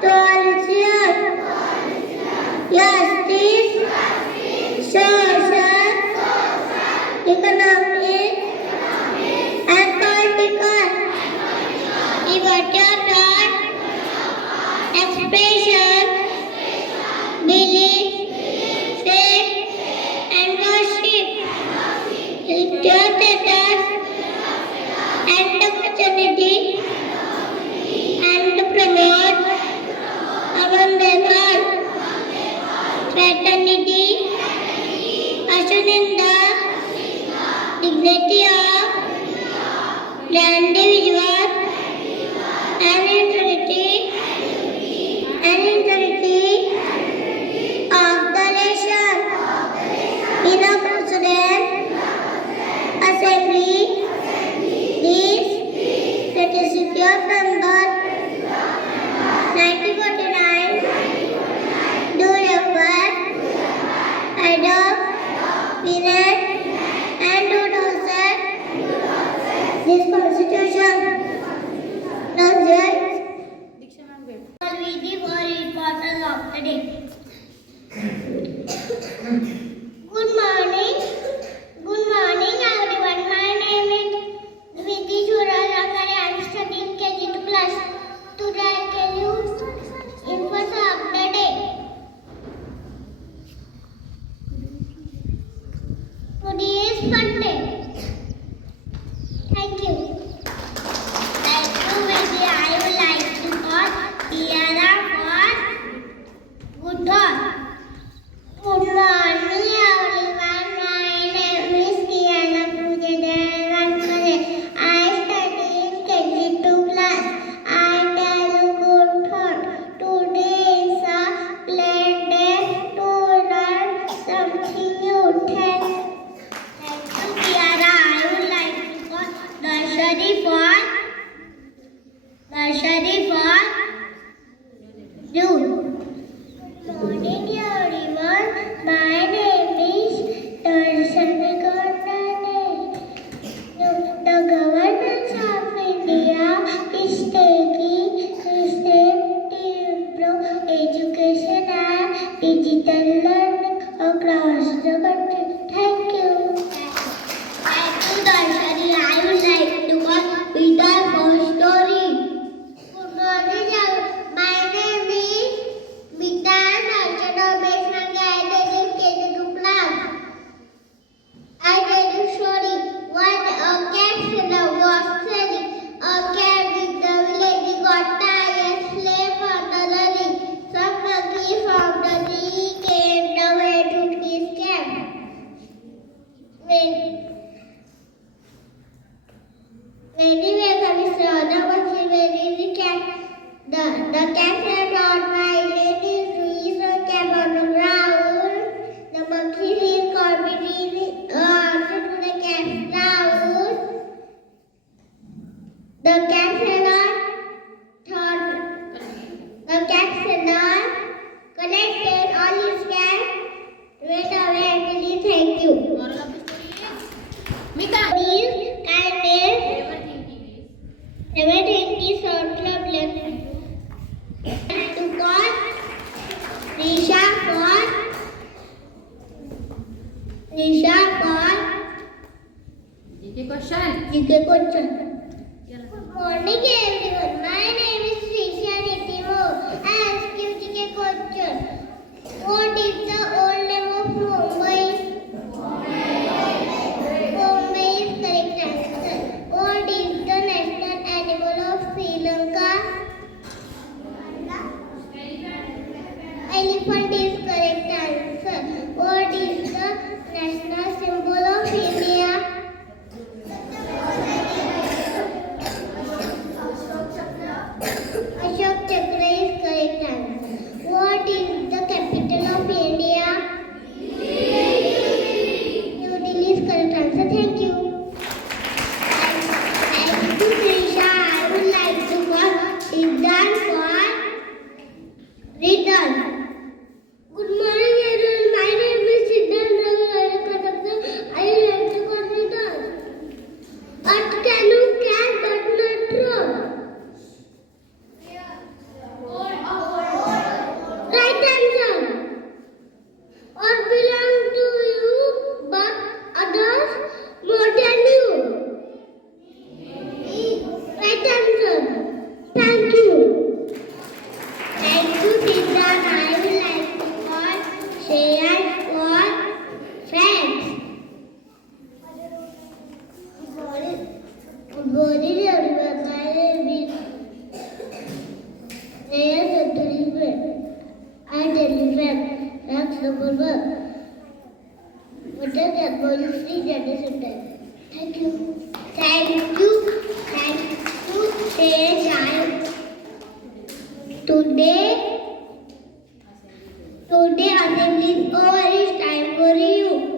to all children. Justice, social, economic, and political. Liberty of thought, expression, belief, faith, and worship. Equal status and opportunity, and to promote among all fraternity, assuring the dignity of the individual and integrity of the nation. In a president assembly, these 26 years number 1949 do refer adopt period and 2000 this constitution subject will be the more important of the day. Good morning everyone. My name is Dviti Suraj Akare. I am studying KG2 class. Today I tell you info of the day. Today is Monday. Thank you. Thank you, Vidi. I would like to call Tiara for good talk. Good morning, everyone. My name is Tiana Pujadevankare. I study in KG2 class. I tell you good thought. Today is a play day to learn something new. Thank you, Tiara. I would like to call nursery for June. Morning, everyone. My name is Darshan Gordane. The government of India is taking steps to improve education and digital learning across the country. Thank you. Thank you, Darshani. I would like to call Vita for story. Good morning, my name is Vita Darshana Besnanga. I tell KG2 class. I tell you story. One cat was selling a cat with the village got tired, slept on the lorry. Some monkey from the tree came the way to his cat. When he wake up, he saw the monkey where is the cat. The cat said, "Not my lady, trees a cat on the ground." The monkey is confidently answered to the cat's ground. The cat said, collected all his cat, went away and really thank you. Moral of the story is Mika. Please, kindness, never think is our problem. To God, Risha for GK question. Good morning, everyone. My name is Risha Nitimo. I ask you GK question. What is the old name of Mumbai? Mumbai is correct answer. What is the national animal of Sri Lanka? Elephant is correct answer. What is the national symbol of India? Ashok Chakra is correct answer. What is the capital of India? New Delhi is correct answer. Thank you. Thank you, Trisha. I would like to call Siddharth for return. Yes, I deliver. That's the good work. What does that boy see that is it? Thank you. Thank you. Thank you. Today assembly is over. It's time for you.